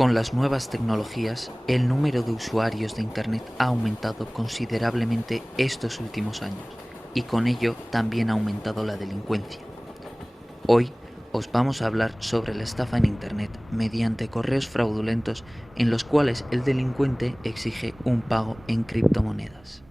Con las nuevas tecnologías, el número de usuarios de Internet ha aumentado considerablemente estos últimos años y con ello también ha aumentado la delincuencia. Hoy os vamos a hablar sobre la estafa en Internet mediante correos fraudulentos en los cuales el delincuente exige un pago en criptomonedas.